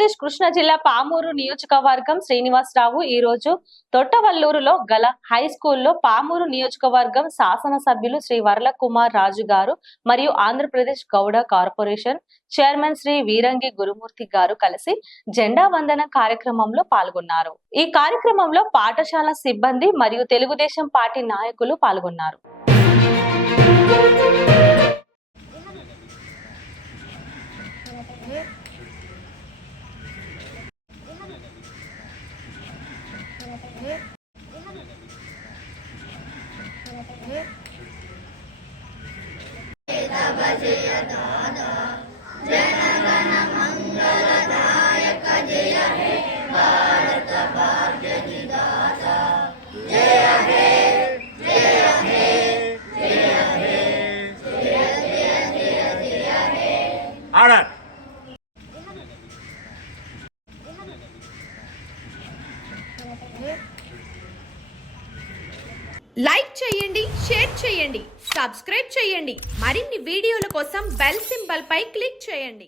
ఆంధ్రప్రదేశ్ కృష్ణా జిల్లా పామూరు నియోజకవర్గం శ్రీనివాసరావు ఈ రోజు తొట్టవల్లూరులో గల హై స్కూల్లో పామూరు నియోజకవర్గం శాసనసభ్యులు శ్రీ వరలకుమార్ రాజు గారు మరియు ఆంధ్రప్రదేశ్ గౌడ కార్పొరేషన్ చైర్మన్ శ్రీ వీరంగి గురుమూర్తి గారు కలిసి జెండా వందన కార్యక్రమంలో పాల్గొన్నారు. ఈ కార్యక్రమంలో పాఠశాల సిబ్బంది మరియు తెలుగుదేశం పార్టీ నాయకులు పాల్గొన్నారు. లైక్ చేయండి, షేర్ చేయండి, సబ్స్క్రైబ్ చేయండి. మరిన్ని వీడియోల కోసం బెల్ సింబల్ పై క్లిక్ చేయండి.